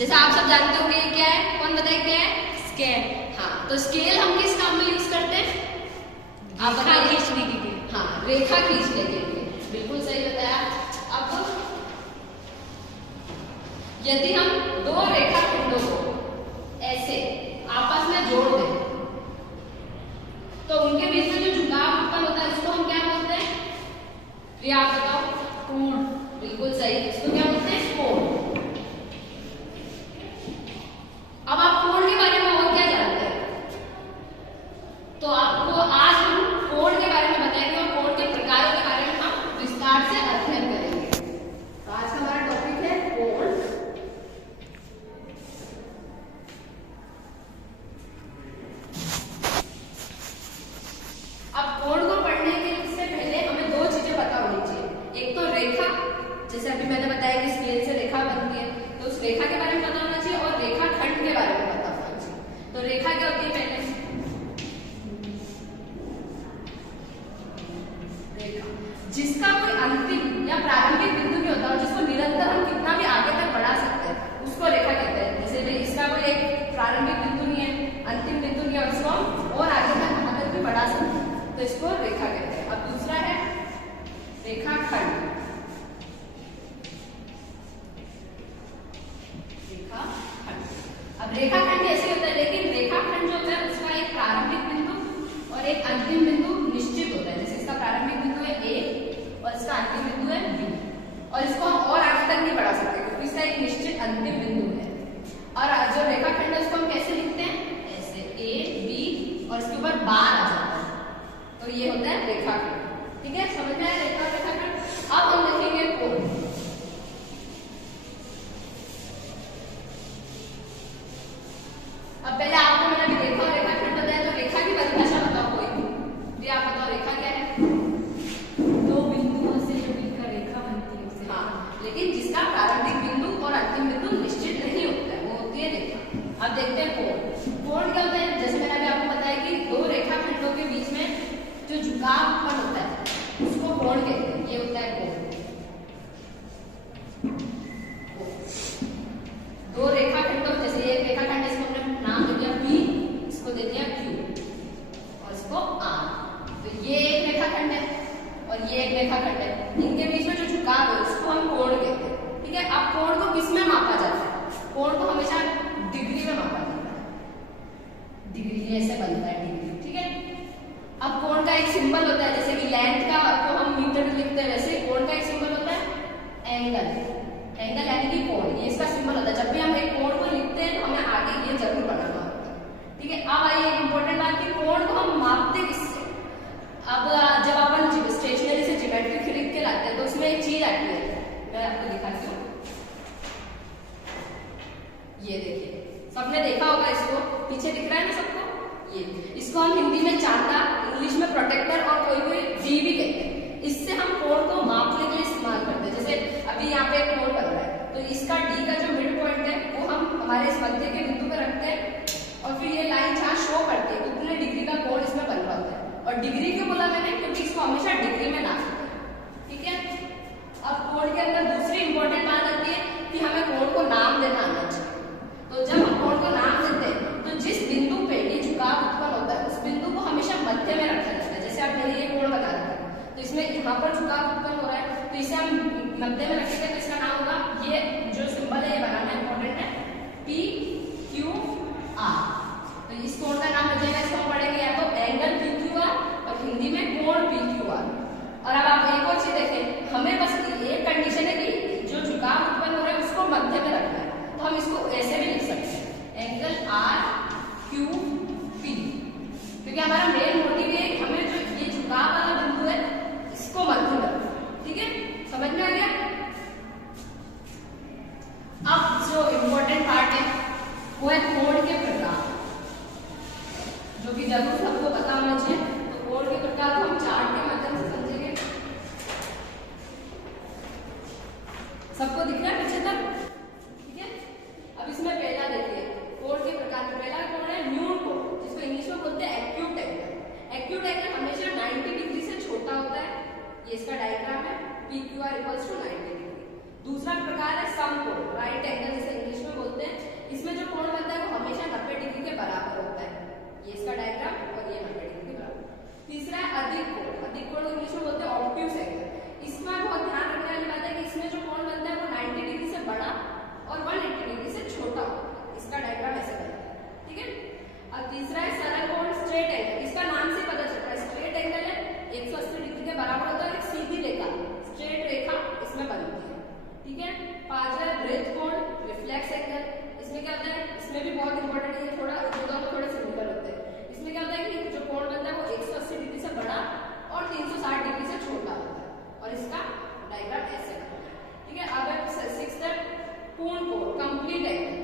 जैसे आप सब जानते होंगे ये क्या है, कौन बताए क्या है? स्केल। हाँ, तो स्केल हम किस काम में यूज करते हैं? आप बताइए। खींचने के लिए। हाँ, रेखा खींचने के लिए, बिल्कुल सही बताया। अब यदि हम दो रेखाखंडों को ऐसे आपस में जोड़ दें तो उनके बीच में जो झुकाव उत्पन्न होता है उसको हम क्या बोलते हैं? ये आप बताओ। कोण। बिल्कुल सही, इसको क्या बोलते हैं? कोण। अब आप कोण के बारे में और क्या जानते हैं? तो आपको आज हम कोण के बारे में बताएंगे और कोण के प्रकारों के बारे में हम विस्तार से अध्ययन करेंगे। तो आज का हमारा टॉपिक है कोण। अब कोण को पढ़ने के से पहले हमें दो चीजें पता होनी चाहिए। एक तो रेखा, जैसे अभी मैंने बताया कि स्केल से रेखा बनती है, तो उस रेखा के बारे में पता होना चाहिए और रेखाखंड के बारे में पता होना चाहिए। तो रेखा क्या होती है? पहले रेखा जिसका कोई अंतिम या प्रारंभिक बिंदु नहीं होता और जिसको निरंतर हम कितना भी आगे तक बढ़ा सकते हैं उसको रेखा कहते हैं। जैसे इसका कोई एक प्रारंभिक बिंदु नहीं है, अंतिम बिंदु नहीं है, उसको हम और आगे तक कहां तक भी बढ़ा सकते हैं, तो इसको रेखा कहते हैं। अब दूसरा है रेखाखंड। अब रेखाखंड ऐसे होता है, लेकिन रेखाखंड जो होता है उसका एक प्रारंभिक बिंदु और एक अंतिम बिंदु निश्चित होता है। जैसे इसका प्रारंभिक बिंदु है ए और इसका अंतिम बिंदु है बी, और इसको हम और आगे तक नहीं बढ़ा सकते क्योंकि इसका एक निश्चित अंतिम बिंदु है। और जो रेखाखंड है उसको हम कैसे लिखते हैं? ऐसे ए बी और इसके ऊपर बार आ जाता है, तो ये होता है रेखाखंड। ठीक है, समझ में आया रेखाखंड। अब हम लिखेंगे कोण। अब पहले आपको मैंने अभी रेखा और रेखाखंड बताया, तो रेखा की परिभाषा बताओ कोई। ये आप बताओ रेखा क्या है? दो बिंदुओं से जो मिलकर रेखा बनती है उसे। हाँ, लेकिन जिसका प्रारंभिक बिंदु और अंतिम बिंदु निश्चित नहीं होता है वो होती है रेखा। अब देखते हैं कोण। कोण क्या होता है? जैसे मैंने अभी आपको बताया कि दो रेखाखंडों के बीच में जो झुकाव उत्पन्न होता है उसको कोण कहते हैं। ये होता है कोण। दो रेखाखंडों, जैसे ये रेखाखंड, इसको हमने नाम दे दिया P, इसको दे दिया Q और इसको R। तो ये एक रेखाखंड है और ये एक रेखाखंड है, इनके बीच में जो झुकाव है उसको हम कोण कहते हैं। ठीक है, अब कोण को किस में मापा जाता है? कोण को हमेशा डिग्री में मापा जाता है। डिग्री ऐसे बनता है, डिग्री। ठीक है, अब कोण का एक सिंबल होता है, जैसे कि लेंथ का आपको हम मीटर में लिखते हैं, वैसे कोण का एक सिंबल होता है एंगल। एंगल यानी कि कोण, ये इसका सिंबल होता है। जब भी हम एक कोण को लिखते हैं तो हमें आगे ये जरूर बनाना होता है। ठीक है, अब आइए एक इंपॉर्टेंट बात कि कोण को हम मापते किससे? अब जब अपन स्टेशनरी से ज्योमेट्री खरीद के लाते हैं तो उसमें एक चीज आती है, मैं आपको दिखाती हूँ। ये देखिए, सबने देखा होगा इसको, पीछे दिख रहा है ना सबको? ये इसको हम हिंदी में चांदा, इंग्लिश में प्रोटेक्टर और कोई कोई डी भी कहते हैं। इससे हम कोण को मापने के लिए इस्तेमाल करते हैं। जैसे अभी यहाँ पे एक कोण बन रहा है तो इसका डी का जो मिड पॉइंट है वो हम हमारे इस मध्य के बिंदु पे रखते हैं और फिर ये लाइन जहाँ शो करती है उतने डिग्री का कोण इसमें बन पाता है। और डिग्री क्यों बोला मैंने? क्योंकि इसको हमेशा डिग्री में नापते हैं। ठीक है, अब कोण के अंदर दूसरी इंपॉर्टेंट बात आती है कि हमें कोण को नाम देना आना चाहिए। तो जब हम कोण को नाम देते हैं तो जिस बिंदु पे ये झुकाव उत्पन्न होता है उस बिंदु को हमेशा मध्य में रखा जाता है। जैसे आप मैंने ये कोण बता रहे हैं तो इसमें यहाँ पर झुकाव उत्पन्न हो रहा है तो इसे हम मध्य में रखेंगे तो इसका नाम होगा, ये जो सिंबल है ये बनाना इंपॉर्टेंट है, P Q R। तो इस कोण का नाम हो जाएगा, इसको हम पढ़ेंगे या तो एंगल PQR और हिंदी में कोण PQR। और अब आप एक और चीज देखें, हमें बस एक कंडीशन है कि जो झुकाव उत्पन्न हो रहा है उसको मध्य में रखना है, तो हम इसको ऐसे भी लिख सकते हैं, एंगल RQP, क्योंकि हमारा मेन मोटिव ये हमें जो ये झुकाव वाला बिंदु है इसको मध्य में रखना। ठीक है, समझ में आ गया? अब जो इम्पोर्टेंट पार्ट है वो है कोण के प्रकार, जो कि जरूर सबको पता होना चाहिए। तो कोण के प्रकार को हम चार्ट के माध्यम से समझेंगे। सबको दिख रहा है पीछे तक? ठीक है, अब इसमें पहला देखिए कोण के प्रकार में पहला कोण है न्यून कोण, जिसको इंग्लिश में बोलते हैं एक्यूट एंगल। एक्यूट एंगल हमेशा 90 डिग्री से छोटा होता है। ये इसका डायग्राम है, PQR = 90 डिग्री। दूसरा प्रकार है समकोण, राइट एंगल, जिसे इंग्लिश में बोलते हैं इसमें जो कोण बनता है वो हमेशा 90 डिग्री के बराबर होता है। ये इसका डायग्राम और ये 90 डिग्री के बराबर। तीसरा है अधिक कोण। अधिक कोण इंग्लिश में बोलते हैं ऑब्ट्यूज एंगल। इसमें बहुत ध्यान रखने वाली बात है कि इसमें जो कोण बनता है वो 90 डिग्री से बड़ा और 180 डिग्री से छोटा होता है। इसका डायग्राम ऐसे बनता है, ठीक है। अब तीसरा है सरल कोण स्ट्रेट एंगल। इसका नाम से पता चलता है स्ट्रेट एंगल है 180 डिग्री के बराबर होता है और एक सीधी रेखा स्ट्रेट रेखा इसमें बनती है, ठीक है। पांचवा है वृत्त कोण रिफ्लेक्स एंगल। इसमें क्या होता है, इसमें भी बहुत इंपॉर्टेंट है, थोड़ा दोनों थोड़े सिमिलर होते हैं। इसमें क्या होता है कि जो कोण बनता है वो 180 डिग्री से बड़ा और 360 डिग्री से छोटा होता है और इसका डायग्राम ऐसे बनता है, ठीक है। अब सिक्स्थ है पूर्ण कोण कंप्लीट एंगल।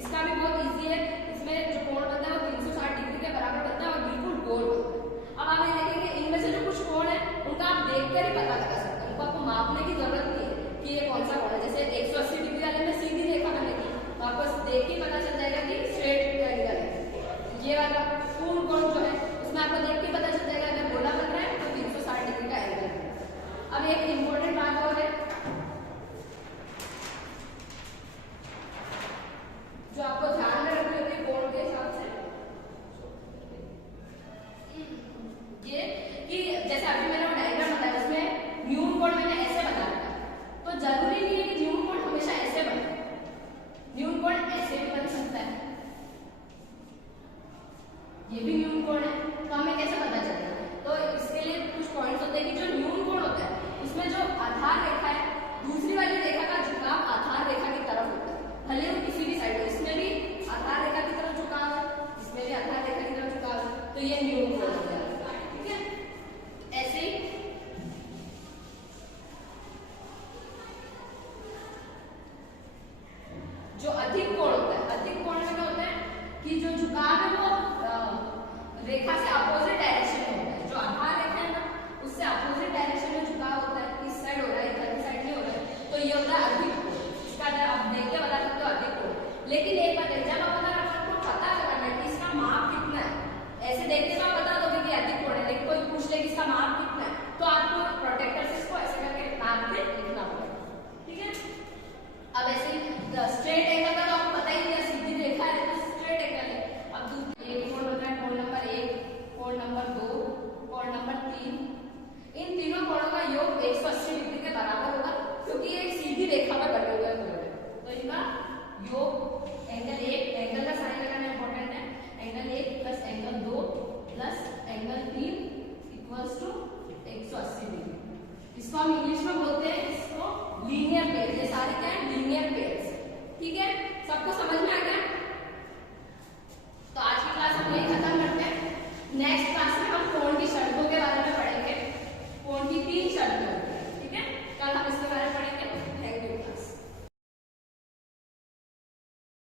इसका भी बहुत इजी है। इसमें जो कोण बनता है वो 360 डिग्री के बराबर बनता है और बिल्कुल गोल बनता है। अब आप ये देखेंगे इनमें से जो कुछ कोण है उनका आप देखकर ही पता लगा सकते हैं, उनको आपको मापने की जरूरत नहीं है कि ये कौन सा कोण है। जैसे 180 डिग्री वाले में सीधी रेखा बनेगी तो आपको देख के पता चल जाएगा कि स्ट्रेट एंगल है। ये वाला पूर्ण कोण जो है उसमें आपको देख के पता चल जाएगा अगर गोला बन रहा है तो 360 डिग्री का एंगल है। अब एक इंपॉर्टेंट बात और है जो आपको ध्यान में रखनी होती है कोण के हिसाब से, ये कि जैसे अभी मैंने वो डायग्राम बताया उसमें न्यून कोण मैंने ऐसे बना रखा, तो जरूरी नहीं है कि न्यून कोण हमेशा ऐसे बने। न्यून कोण ऐसे भी बन सकता है, ये भी न्यून कोण है, तो हमें कैसे पता चलेगा? तो इसके लिए कुछ पॉइंट्स होते हैं कि जो न्यून कोण होता है उसमें जो आधार रेखा है दूसरी वाली रेखा का झुकाव आधार रेखा की तरफ होता है, भले वो किसी भी साइड हो। इसमें भी आधार रेखा की तरफ झुकाव है, इसमें भी आधार रेखा की तरफ झुकाव है, तो ये न्यून कोण हो जाएगा, ठीक है। ऐसे ही जो अधिक कोण होता है, अधिक कोण में क्या होता है कि जो झुकाव है वो रेखा से अपोजिट डायरेक्शन में होता है। जो आधार रेखा है ना उससे अपोजिट डायरेक्शन में झुकाव होता है, इस साइड हो रहा है इधर की साइड नहीं हो रहा है, तो ये होता है अधिक कोण। इसका आप देख के बता सकते हो अधिक कोण। लेकिन एक बात है, जब अगर आपको पता लगाना है कि इसका माप कितना है, ऐसे देख के तो आप बता दोगे कि अधिक कोण है, लेकिन कोई पूछ ले कि इसका माप कितना है तो आपको प्रोटेक्टर से इसको ऐसे करके नाप के लिखना पड़ेगा, ठीक है। अब ऐसे स्ट्रेट एंगल का तो आपको पता ही नहीं है, सीधी रेखा है तो स्ट्रेट एंगल है। अब एक कोण होता है कोण नंबर 1, कोण नंबर 2, कोण नंबर 3। इन तीनों कोणों का योग 180 डिग्री के बराबर होगा क्योंकि ये एक सीधी रेखा पर बने हुए हैं, तो इनका योग एंगल 1, एंगल का साइन लगाना इंपॉर्टेंट है, angle 1 plus angle 2 plus angle 3 equals to 180 degree. इसको हम इंग्लिश में बोलते हैं इसको लीनियर पेयर। ये सारे क्या है लीनियर पेयर्स, ठीक है। सबको समझ